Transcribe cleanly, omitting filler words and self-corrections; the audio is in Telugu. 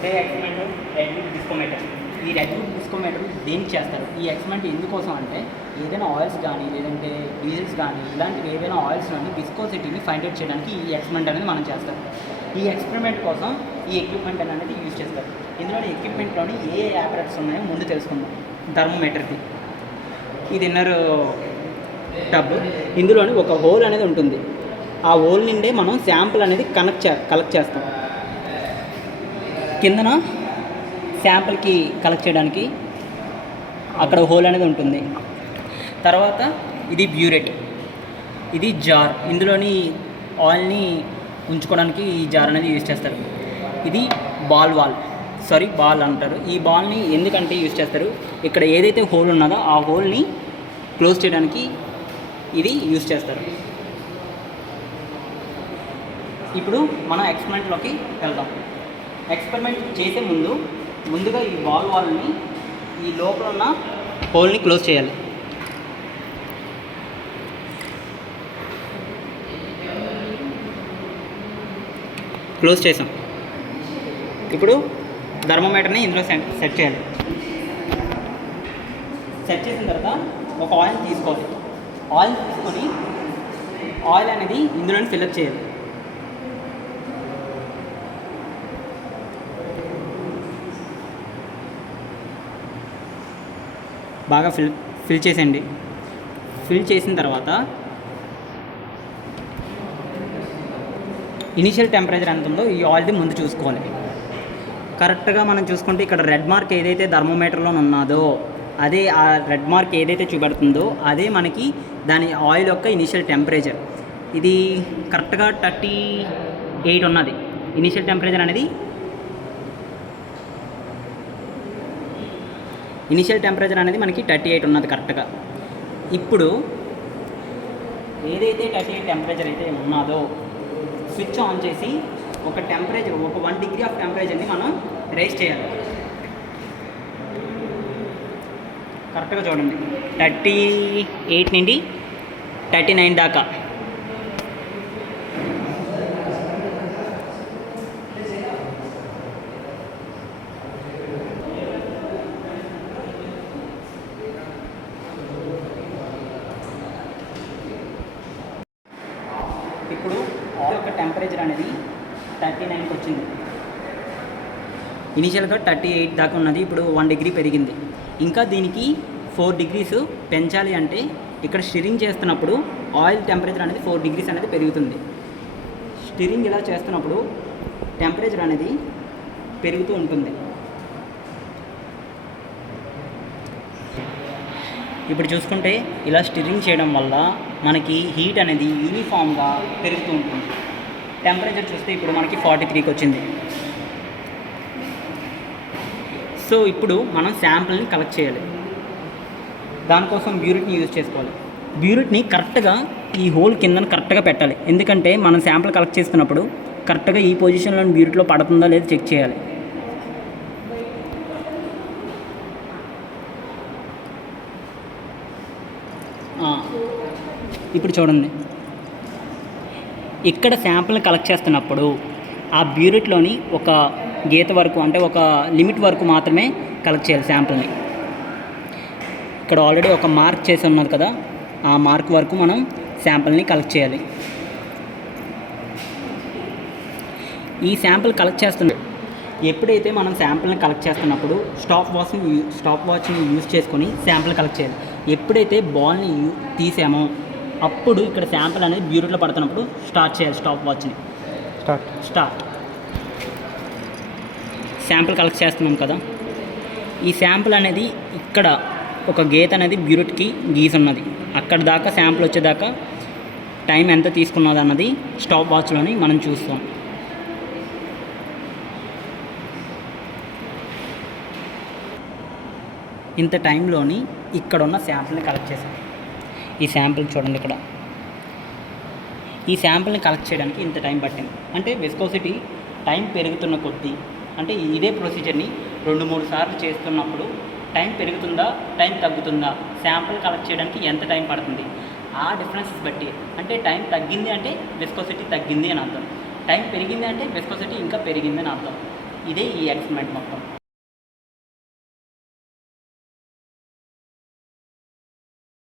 ఇదే ఎక్స్పెరిమెంట్ రెడ్ బుక్ డిస్కోమీటర్. ఈ రెడ్ బుక్ డిస్కోమీటర్ దేనికి చేస్తారు? ఈ ఎక్స్పెరిమెంట్ ఎందుకోసం అంటే ఏదైనా ఆయిల్స్ కానీ లేదంటే డీజిల్స్ కానీ ఇలాంటివి ఏదైనా ఆయిల్స్ కానీ విస్కోసిటీని ఫైండ్ అవుట్ చేయడానికి ఈ ఎక్స్పెరిమెంట్ అనేది మనం చేస్తాం. ఈ ఎక్స్పెరిమెంట్ కోసం ఈ ఎక్విప్మెంట్ అనేది యూజ్ చేస్తారు. ఇందులో ఎక్విప్మెంట్లోని ఏ ఆపరేటర్స్ ఉన్నాయో ముందు తెలుసుకుందాం. థర్మోమీటర్కి ఇది ఇన్నర్ టబ్, ఇందులోని ఒక హోల్ అనేది ఉంటుంది. ఆ హోల్ నుండే మనం శాంపుల్ అనేది కలెక్ట్ చేస్తాం. కిందన శాంపుల్కి కలెక్ట్ చేయడానికి అక్కడ హోల్ అనేది ఉంటుంది. తర్వాత ఇది బ్యూరెట్, ఇది జార్, ఇందులోని ఆయిల్ని ఉంచుకోవడానికి ఈ జార్ అనేది యూజ్ చేస్తారు. ఇది బాల్ అంటారు. ఈ బాల్ని ఎందుకంటే యూజ్ చేస్తారు, ఇక్కడ ఏదైతే హోల్ ఉన్నదో ఆ హోల్ని క్లోజ్ చేయడానికి ఇది యూజ్ చేస్తారు. ఇప్పుడు మనం ఎక్స్పెరిమెంట్లోకి వెళ్దాం. ఎక్స్పెరిమెంట్ చేసే ముందుగా ఈ వాల్ని ఈ లోపల ఉన్న హోల్ని క్లోజ్ చేయాలి. క్లోజ్ చేసాం. ఇప్పుడు థర్మోమీటర్ని ఇందులో సెట్ చేయాలి. సెట్ చేసిన తర్వాత ఒక ఆయిల్ తీసుకోవాలి. ఆయిల్ తీసుకొని ఆయిల్ అనేది ఇందులోని ఫిల్అప్ చేయాలి. బాగా ఫిల్ చేసేయండి. ఫిల్ చేసిన తర్వాత ఇనిషియల్ టెంపరేచర్ ఎంత ఉందో ఈ ఆయిల్ది ముందు చూసుకోవాలి. కరెక్ట్గా మనం చూసుకుంటే ఇక్కడ రెడ్ మార్క్ ఏదైతే థర్మోమీటర్లో ఉన్నదో అదే ఆ రెడ్ మార్క్ ఏదైతే చూపెడుతుందో అదే మనకి దాని ఆయిల్ యొక్క ఇనిషియల్ టెంపరేచర్. ఇది కరెక్ట్గా 38 ఉన్నది. ఇనిషియల్ టెంపరేచర్ అనేది మనకి 38 ఉన్నది కరెక్ట్గా. ఇప్పుడు ఏదైతే 38 టెంపరేచర్ అయితే ఉన్నదో స్విచ్ ఆన్ చేసి ఒక 1 డిగ్రీ ఆఫ్ టెంపరేచర్ని మనం రైజ్ చేయాలి. కరెక్ట్గా చూడండి, 38 నుండి 39 దాకా. ఇప్పుడు ఆయిల్ యొక్క టెంపరేచర్ అనేది 39కి వచ్చింది. ఇనిషియల్గా 38 దాకా ఉన్నది, ఇప్పుడు 1 డిగ్రీ పెరిగింది. ఇంకా దీనికి 4 డిగ్రీస్ పెంచాలి అంటే ఇక్కడ స్టిరింగ్ చేస్తున్నప్పుడు ఆయిల్ టెంపరేచర్ అనేది 4 డిగ్రీస్ అనేది పెరుగుతుంది. స్టిరింగ్ ఇలా చేస్తున్నప్పుడు టెంపరేచర్ అనేది పెరుగుతూ ఉంటుంది. ఇప్పుడు చూసుకుంటే ఇలా స్టిరింగ్ చేయడం వల్ల మనకి హీట్ అనేది యూనిఫామ్గా పెరుగుతూ ఉంటుంది. టెంపరేచర్ చూస్తే ఇప్పుడు మనకి 43కి వచ్చింది. సో ఇప్పుడు మనం శాంపుల్ని కలెక్ట్ చేయాలి. దానికోసం బ్యూరెట్ని యూజ్ చేసుకోవాలి. బ్యూరెట్ని కరెక్ట్గా ఈ హోల్ కింద కరెక్ట్గా పెట్టాలి. ఎందుకంటే మనం శాంపుల్ కలెక్ట్ చేస్తున్నప్పుడు కరెక్ట్గా ఈ పొజిషన్లో బ్యూరెట్లో పడుతుందా లేదా చెక్ చేయాలి. ఇప్పుడు చూడండి, ఇక్కడ శాంపుల్ని కలెక్ట్ చేస్తున్నప్పుడు ఆ బ్యూరెట్లోని ఒక గీత వరకు అంటే ఒక లిమిట్ వరకు మాత్రమే కలెక్ట్ చేయాలి శాంపుల్ని. ఇక్కడ ఆల్రెడీ ఒక మార్క్ చేసి ఉన్నది కదా, ఆ మార్క్ వరకు మనం శాంపుల్ని కలెక్ట్ చేయాలి. ఈ శాంపుల్ కలెక్ట్ ఎప్పుడైతే మనం శాంపుల్ని కలెక్ట్ చేస్తున్నప్పుడు స్టాప్ వాచ్ని యూజ్ చేసుకొని శాంపుల్ కలెక్ట్ చేయాలి. ఎప్పుడైతే బాల్ని తీసామో అప్పుడు ఇక్కడ శాంపుల్ అనేది బ్యూరెట్లో పడుతున్నప్పుడు స్టార్ట్ చేయాలి. స్టాప్ వాచ్ని స్టార్ట్. శాంపుల్ కలెక్ట్ చేస్తున్నాం కదా, ఈ శాంపుల్ అనేది ఇక్కడ ఒక గీత అనేది బ్యూరెట్కి గీసి ఉన్నది. అక్కడ దాకా శాంపుల్ వచ్చేదాకా టైం ఎంత తీసుకున్నది అన్నది స్టాప్ వాచ్లోని మనం చూస్తాం. ఇంత టైంలోని ఇక్కడ ఉన్న శాంపుల్ని కలెక్ట్ చేసాం. ఈ శాంపుల్ చూడండి, ఇక్కడ ఈ శాంపుల్ని కలెక్ట్ చేయడానికి ఇంత టైం పట్టింది. అంటే విస్కోసిటీ టైం పెరుగుతున్న కొద్దీ, అంటే ఇదే ప్రొసీజర్ని 2-3 సార్లు చేస్తున్నప్పుడు టైం పెరుగుతుందా టైం తగ్గుతుందా, శాంపుల్ కలెక్ట్ చేయడానికి ఎంత టైం పడుతుంది, ఆ డిఫరెన్సెస్ బట్టి. అంటే టైం తగ్గింది అంటే విస్కోసిటీ తగ్గింది అని అర్థం, టైం పెరిగింది అంటే విస్కోసిటీ ఇంకా పెరిగింది అని అర్థం. ఇదే ఈ ఎక్స్పెరిమెంట్ మొత్తం.